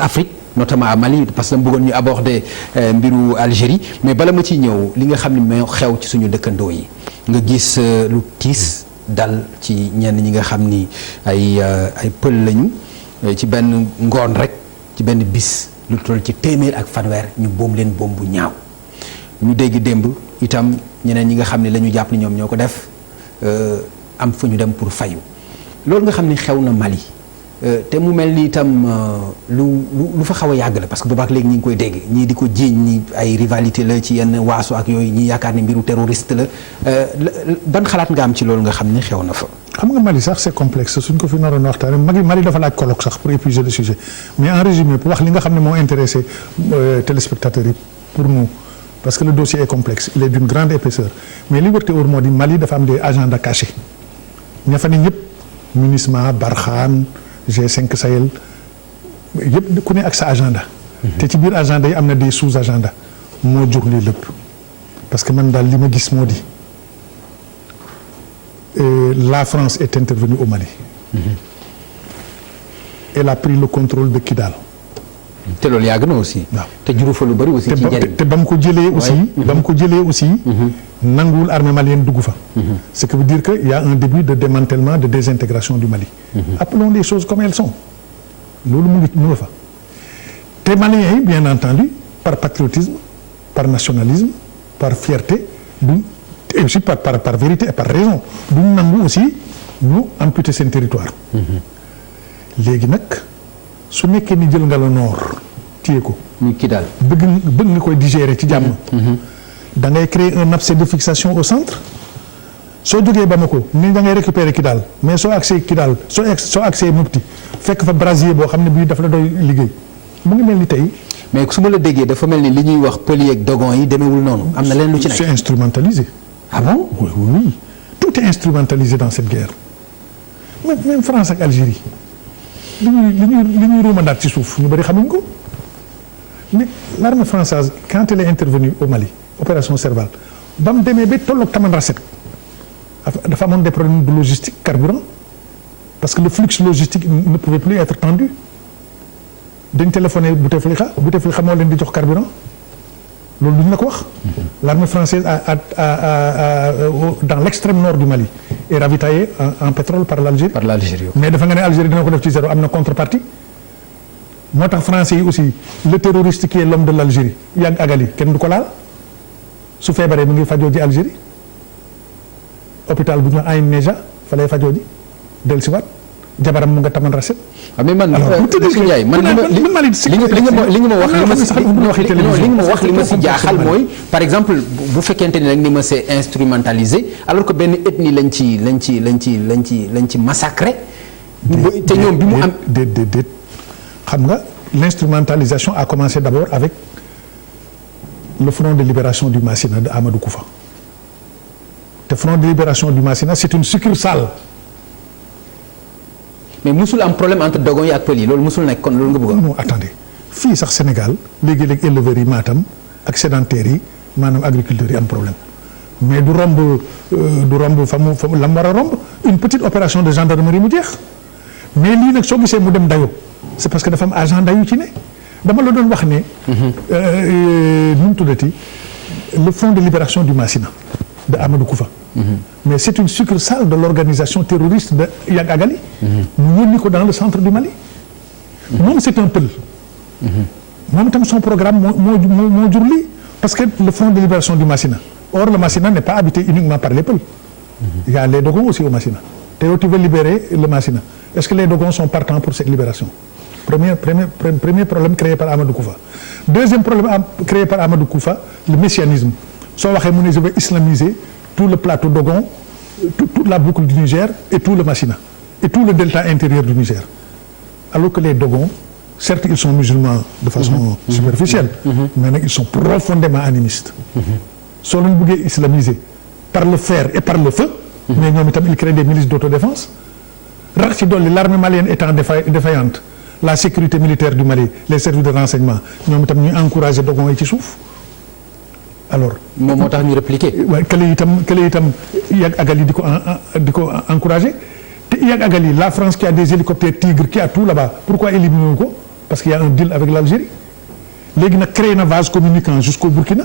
Afrique notamment à Mali parce que dama bëggoon ñu aborder mbiru Algérie mais bala ma ciy ñëw li nga xam ne moo xew ci suñu dëkkandoo yi nga gis lu tiis dal ci ñenn ñi nga xam ni ay pël lañu ci benn ngoon rek ci benn bis lu toll ci téeméer ak fanweer ñu boom leen boom bu ñaaw ñu dégg démb itam ñeneen ñi nga xam ne la ñu jàpp ni ñoom ñoo ko def am fu ñu dem pour fayu loolu nga xam ne xew na Mali te mu mel ni itam lu fa xaw a yàgg la parce que boobaak léegi ñi ngi koy dégg ñii di ko jiiñ ni ay rivalité la ci yenn waaso ak yooyu ñii yaakaar ni mbiru terroriste la ban xalaat nga am ci loolu nga xam ni xew na fa. xam nga Mali sax c'est complexe suñ ko fi naroon waxtaanee Mali dafa laaj colloque sax pour épuiser le sujet mais en résumé pour wax li nga xam ne moo intéressé téléspectateurs yi pour nous parce que le dossier est complexe il est d'une grande épaisseur mais li wërte wër moo di Mali dafa am des agendas cachés ña fa ne ñëpp MINUSMA Barkhane G5 Sahel yëpp ku ne ak sa agenda. te ci biir agenda yi am na des sous-agenda moo jur lii lépp parce que man daal li ma gis moo di la France est intervenue au Mali. Elle a pris le contrôle de Kidal. te loolu yàgg na aussi. waaw te juru fa lu bari aussi. ci njëriñ te ba mu ko jëlee aussi. ba mu ko jëlee aussi. nanguwul armée malienne dugg fa. ce qui veut dire que y a un début de démantèlement de désintégration du Mali. appelons les choses comme elles sont. loolu mu ngi fa. te Maliens yi bien entendu par patriotisme par nationalisme par fierté et aussi par vérité et par raison duñ nangu aussi ñu amputer seen territoire. léegi nag. su nekkee ni jël nga la nord téye ko. muy Kidal. bëgg nga koy digérer ci jàmm. da ngay créer un abcès de fixation au centre. soo jógee Bamako ni da ngay récupérer Kidal mais soo accès Kidal soo accès Mopti fekk fa brasier boo xam ne bii dafa la doy liggéey mu ngi mel ni tey. mais su ma la déggee dafa mel ni li ñuy wax pël yeeg dogon yi demeewul noonu. am na leen lu ci nekk c'est instrumentalisé. ah bon oui oui tout est instrumentalisé dans cette guerre même France ak Algérie. li ñuy ruumandaat ci suuf ñu bëri xamuñ ko mais l'armée française quand elle est intervenue au Mali opération Serval ba mu demee ba tolloog Tamanrasset dafa amoon des problèmes de logistique carburant parce que le flux logistique ne pouvait plus être tendu dañ téléphoné Bouteflika moo leen di jox carburant loolu duñ la ko wax. L'armée française dans l'extrême nord du Mali est ravitaillée en pétrole par l'Algérie. Mais dafa nga ne Algérie dina ko def ci zéro am na contrepartie. moo tax français yi aussi le terroriste qui est l'homme de l'Algérie Yag Agali kenn du ko laal su feebaree mu ngi fajoo ji Algérie hôpital bu ñu wax Aïn Neja fa lay fajoo ji dellusiwaat jabaram mu nga Tamanrasset. mais man Ndiaye man li nga ma wax li ma si jaaxal mooy par exemple bu fekkente ni nag ni ma c'est instrumentalisé alors que benn ethnie lañ ci massacré. te ñoom bi mu am déet xam nga l'instrumentalisation a commencé d'abord avec le front de libération du Massina de Amadou Koufa te front de libération du Massina c'est une succursale. mais musul am problème entre dogon yi ak pël yi loolu musul nekk kon loolu nga bëgg a. non attendez fii sax Sénégal léegi-léegi éleveurs yi Matam ak sédentaires yi maanaam agriculteurs yi am problème mais du romb fa mu la mu war a romb une petite opération de gendarmerie mu jeex mais lii nag soo gisee mu dem dayo c'est parce que dafa am agenda yu ci ne dama la doon wax ne. nu mu tuddati le front de libération du Massina de Amadou Koufa. mais c'est une succursale de l'organisation terroriste de Yag Agali. mu yónni ko dans le centre du Mali. moom c'est un pël. moom itam son programme moo jur lii parce que le front de libération du Massina or le Massina n'est pas habité uniquement par les Peuls. il y a les Dogons aussi au Massina te yow tu veux libérer le Massina est-ce que les Dogons sont partants pour cette libération premier problème créé par Amadou Koufa deuxième problème créé par Amadou Koufa le messianisme soo waxee mu ne je vais islamiser tout le plateau Dogon toute la boucle du Niger et tout le Massina et tout le delta intérieur du Niger alors que les Dogons certes ils sont musulmans de façon superficielle mais nag ils sont profondément animistes soo leen bëggee islamiser par le fer et par le feu mais ñoom itam ils créent des milices d'autodéfense rax ci dolli l'armée malienne étant défaillante la sécurité militaire du Mali les services de renseignement ñoom itam ñuy encourager Dogon yi ci suuf alors moom moo tax ñu répliquer. waaye kële itam Yag Agali di ko encourager te Yag Agali la France qui a des hélicoptères Tigre qui a tout là-bas pourquoi éliminer ko parce qu'il y a un deal avec l'Algérie léegi nag créé na vase communicant jusqu'au Burkina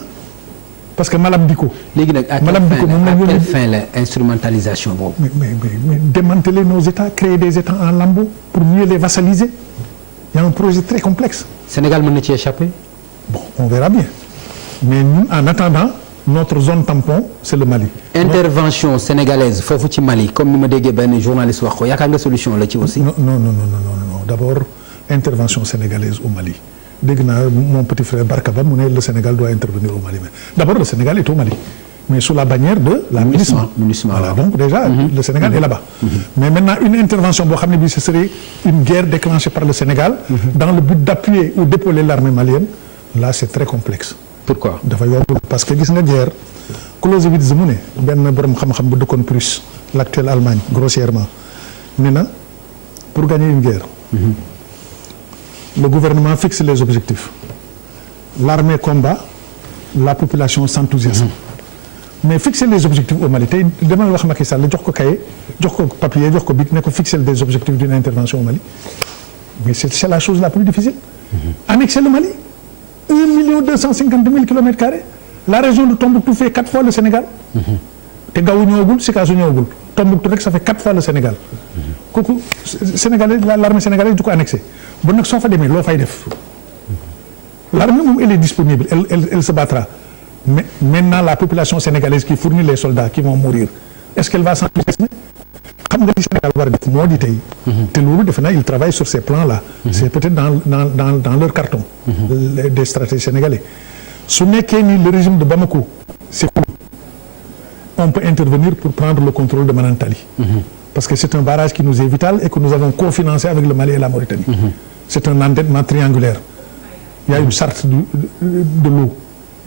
parce que Malam Dicko. léegi nag à quelle fin la instrumentalisation boobu. mais démanteler nos États créer des États en lambeaux pour mieux les vassaliser il y a un projet très complexe. Sénégal mën na ci échapper. Bon on verra bien mais ñun en attendant notre zone tampon c'est le Mali. intervention sénégalaise foofu ci Mali comme ni ma déggee benn journaliste wax ko yaakaar nga solution la ci aussi. non d'abord intervention sénégalaise au Mali dégg naa mon petit frère Barkaba mu ne le Sénégal doit intervenir au Mali mais d'abord le Sénégal est au Mali mais sous la bannière de la MINUSMA. Voilà donc déjà le Sénégal est là-bas. Mais maintenant une intervention boo xam ne bii ce serait une guerre déclenchée par le Sénégal. Dans le but d'appuyer ou d'épauler l'armée malienne là c'est très complexe. Pourquoi. dafa yombul parce que gis nga guerre Clausewitz mu ne benn borom xam-xam bu dëkkoon Prusse l'actuelle Allemagne grossièrement ne na pour gagner une guerre. Le gouvernement fixe les objectifs l'armée combat la population s'enthousiasme. Mais fixer les objectifs au Mali tey demal wax Macky Sall jox ko cahier jox ko papier jox ko bic ne ko fixer des objectifs d'une intervention au Mali mais c'est la chose la plus difficile. Annexer le Mali 1,250,000 km². La région de Tombouctou fait 4 fois le Sénégal. te Gao ñëwagul Sikasso ñëwagul Tombouctou rek ça fait 4 fois le Sénégal. kooku Sénégalais l'armée sénégalaise du ko annexé bon nag soo fa demee loo fay def. L'armée moom elle est disponible elle se battra mais maintenant la population sénégalaise qui fournit les soldats qui vont mourir est-ce qu'elle va s'enthousiasmer xam nga li Sénégal war a def moo di tey. te loolu defe naa ils travaillent sur ces plans-là. c'est peut-être dans leur carton. des stratégies sénégalais su nekkee ni le régime de Bamako c'est cool on peut intervenir pour prendre le contrôle de Manantali. Parce que c'est un barrage qui nous est vital et que nous avons cofinancé avec le Mali et la Mauritanie. C'est un endettement triangulaire. Il y a une charte de l'eau.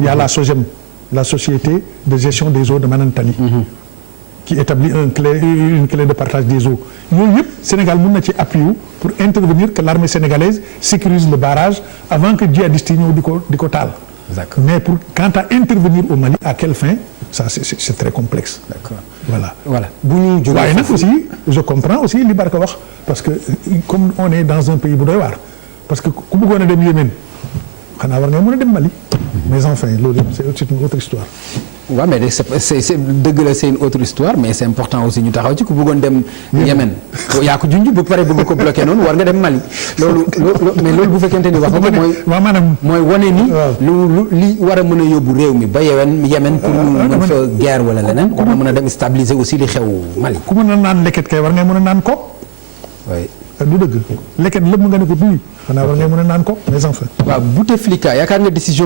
Il y a la SOGEM, la Société de gestion des eaux de Manantali, qui établit une clé de partage des eaux. Yooyu yëpp Sénégal mën na ci appuyer pour intervenir que l'armée sénégalaise sécurise le barrage avant que djihadistes yi ñëw di ko taal. D'accord. Mais quant à intervenir au Mali à quelle fin ça c'est très complexe. D'accord. Voilà. bu ñu jógee waaye nag aussi je comprends aussi li Barka wax parce que comme on est dans un pays bu doy waar parce que ku bëggoon a dem Yémen xanaa war nga mën a dem Mali. mais enfin loolu c'est une autre histoire. waaw mais c'est dëgg la c'est une autre histoire mais c'est important aussi ñu taxaw ci ku bëggoon dem Yémen yaa ko junj bu pare bëgg ko bloqué noonu war nga dem Mali loolu mais loolu bu fekkente ni wax nga ko mooy. waaw maanaam mooy wane ni. lu li war a mën a yóbbu réew mi ba Yémen pour ñu mën fa guerre wala leneen. war na mën a dem stabiliser aussi li xew Mali. ku mën a naan leket kay war ngay mën a naan kook. oui. du dëgg leket lépp nga ne ko duy xanaa war ngay mën a naan kook mais enfin. waaw Bouteflika yaakaar nga décision.